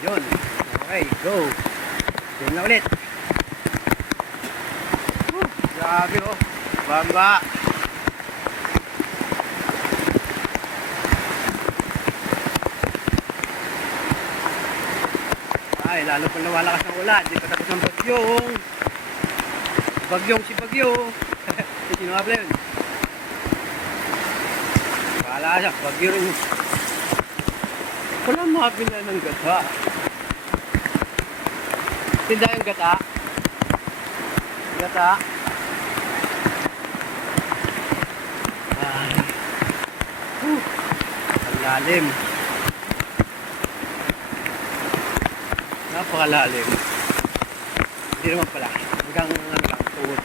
Yun. Okay, go. Game na ulit. Grabe oh. Bamba. Ay, lalo pa nawalakas ng ulan. Di pa tapos ng bagyong. Si Bagyo. Sino nga pala yun? Bahala siya. Bagyo rin. Wala makapila ng gata. Tinda yung gata. Gata. Ay. Ang lalim. Napakalalim. Hindi naman pala. Hanggang ano lang, tuhod.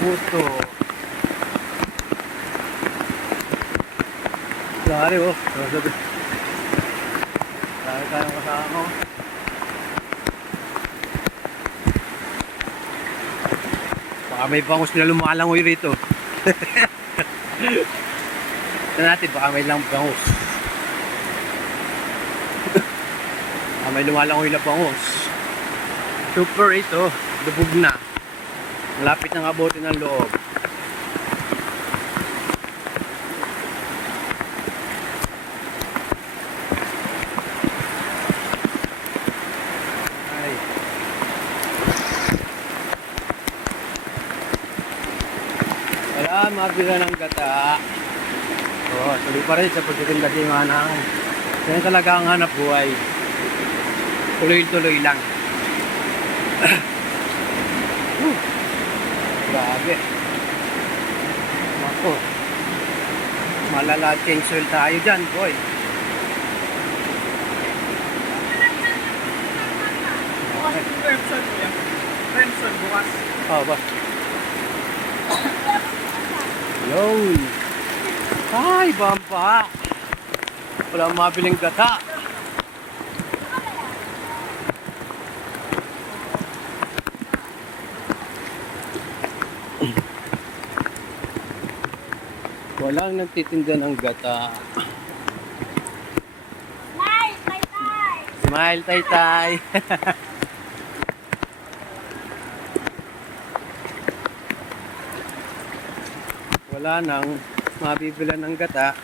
Puto. Dari oh. Dari tayong kasama. Baka may bangus na lumalangoy rito. Ito natin, baka may lang bangus. May lumalangoy na bangus. Super ito. Lubog na. Malapit ng abutin ng loob. Ay. Wala, mabila ng gata. Oh, tuloy pa rin sa pagtitinda din mga nang. Yan talaga ang hanap buhay. Tuloy-tuloy lang. Grabe. Ako. Malala chainsaw tayo dyan, boy. Bukas yung Remson mo yan. Remson, bukas. Oh, boss. Yun. Ay, bamba. Wala mabiling gata. Walang nagtitinda ng gata. Smile, tay-tay! Smile, tay-tay! Wala nang mabibilan ng gata.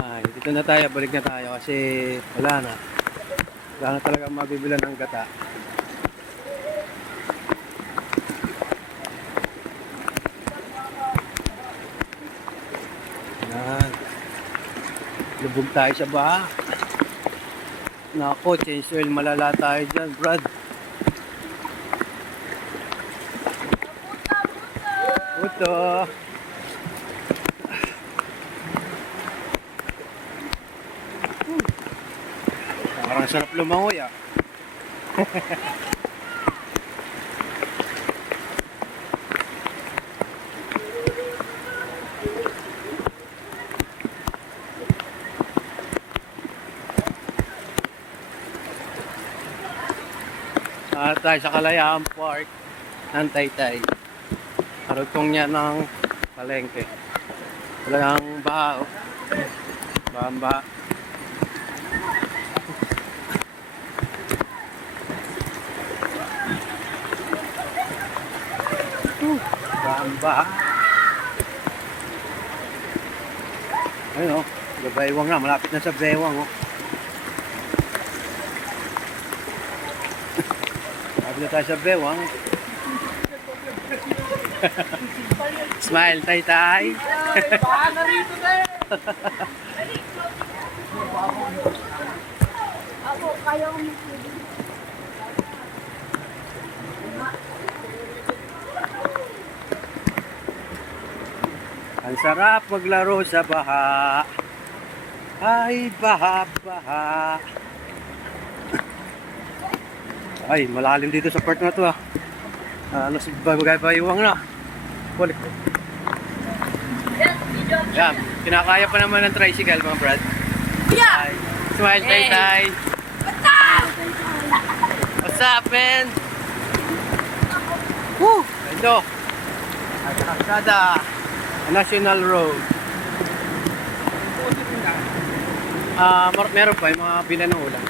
Ay, dito na tayo, balik na tayo kasi wala na. Wala na talaga mabibilan ng gata. Yan. Lubog tayo sa baha. Nako, change oil, malala tayo dyan, Brad. Puto. Parang sarap lumangoy ah. Tayo sa Kalayaan Park ng Taytay. Karugtong niya ng palengke. Talagang baha oh. Baha. Baha. Ayun oh. Baywang na. Malapit na sa Baywang oh. Malapit na tayo sa Baywang. Smile, tay-tay. Baha na rito na eh. Ako, kaya ko magpili. Ang sarap maglaro sa baha. Ay, baha. Ay, malalim dito sa part na to ah. Ano si bagay-baywang na. Balik. Yan, kinakaya pa naman ng tricycle mga brad. Yeah! Ay, smile tay-tay. What's up, man? Woo! Ito. Kalsada. National Road. Puso din na. Meron pa yung mga bilan ng ulan.